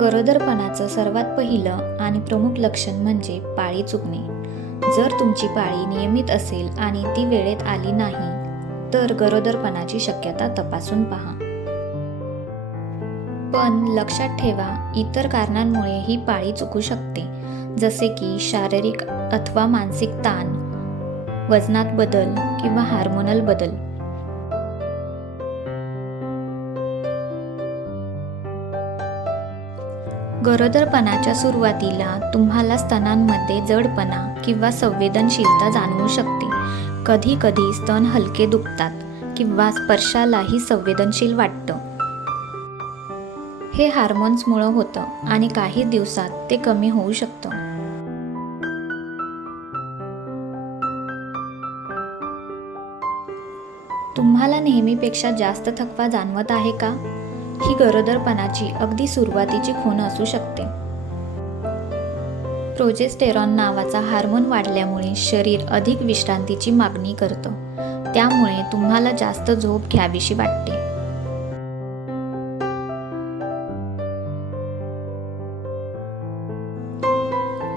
गरोदरपणाचं सर्वात पहिलं आणि प्रमुख लक्षण म्हणजे पाळी चुकणे. जर तुमची पाळी नियमित असेल आणि ती वेळेत आली नाही, तर गरोदरपणाची शक्यता तपासून पहा. पण लक्षात ठेवा, इतर कारणांमुळे ही पाळी चुकू शकते, जसे की शारीरिक अथवा मानसिक ताण, वजनात बदल किंवा हार्मोनल बदल. गरोदरपणाच्या सुरुवातीला तुम्हाला स्तनांमध्ये जडपणा किंवा संवेदनशीलता जाणवू शकते. कधी कधी स्तन हलके दुखतात किंवा स्पर्शालाही संवेदनशील वाटतं. हे हार्मोन्समुळे होतं आणि काही दिवसात ते कमी होऊ शकतं. तुम्हाला नेहमीपेक्षा जास्त थकवा जाणवत आहे का? ही गरोदरपणाची अगदी सुरुवातीची खूण असू शकते. प्रोजेस्टेरॉन नावाचा हार्मोन वाढल्यामुळे शरीर अधिक विश्रांतीची मागणी करतं. त्यामुळे तुम्हाला जास्त झोप घ्यावीशी वाटते.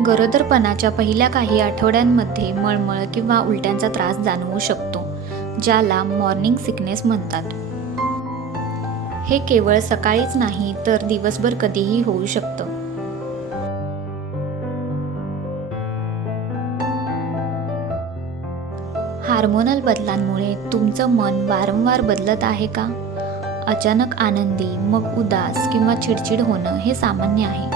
गरोदरपणाच्या पहिल्या काही आठवड्यांमध्ये मळमळ किंवा उलट्यांचा त्रास जाणवू शकतो, ज्याला मॉर्निंग सिकनेस म्हणतात. हे केवळ सकाळीच नाही तर दिवसभर कधीही होऊ शकतं. हार्मोनल बदलांमुळे तुमचं मन वारंवार बदलत आहे का? अचानक आनंदी, मग उदास किंवा चिडचिड होणं हे सामान्य आहे.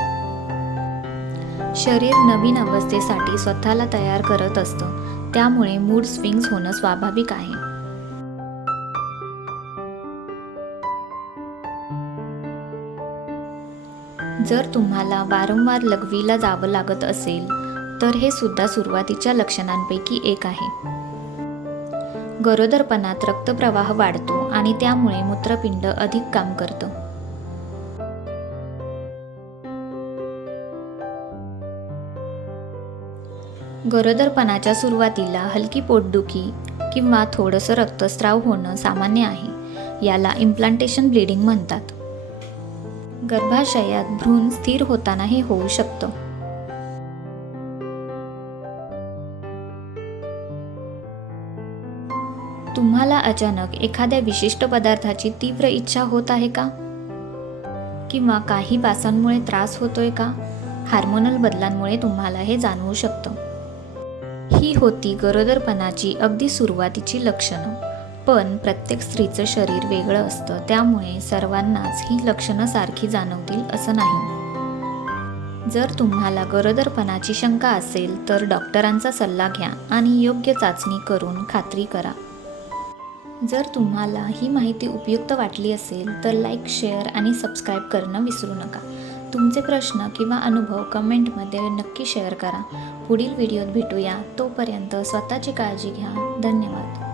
शरीर नवीन अवस्थेसाठी स्वतःला तयार करत असतं, त्यामुळे मूड स्विंग्स होणं स्वाभाविक आहे. जर तुम्हाला वारंवार लघवीला जावं लागत असेल, तर हे सुद्धा सुरुवातीच्या लक्षणांपैकी एक आहे. गरोदरपणात रक्तप्रवाह वाढतो आणि त्यामुळे मूत्रपिंड अधिक काम करतं. गरोदरपणाच्या सुरुवातीला हलकी पोटदुखी किंवा थोडंसं रक्तस्राव होणं सामान्य आहे. याला इम्प्लांटेशन ब्लीडिंग म्हणतात. गर्भाशयात भ्रूण स्थिर होताना हे होऊ शकतं. तुम्हाला अचानक एखाद्या विशिष्ट पदार्थाची तीव्र इच्छा होत आहे का? किंवा काही वासांमुळे त्रास होतोय का? हार्मोनल बदलांमुळे तुम्हाला हे जाणवू शकतं. ही होती गरोदरपणाची अगदी सुरुवातीची लक्षणं. पण प्रत्येक स्त्रीचं शरीर वेगळं असतं, त्यामुळे सर्वांनाच ही लक्षणं सारखी जाणवतील असं नाही. जर तुम्हाला गरोदरपणाची शंका असेल तर डॉक्टरांचा सल्ला घ्या आणि योग्य चाचणी करून खात्री करा. जर तुम्हाला ही माहिती उपयुक्त वाटली असेल तर लाईक, शेअर आणि सबस्क्राईब करणं विसरू नका. तुमचे प्रश्न किंवा अनुभव कमेंटमध्ये नक्की शेअर करा. पुढील व्हिडिओत भेटूया. तोपर्यंत स्वतःची काळजी घ्या. धन्यवाद.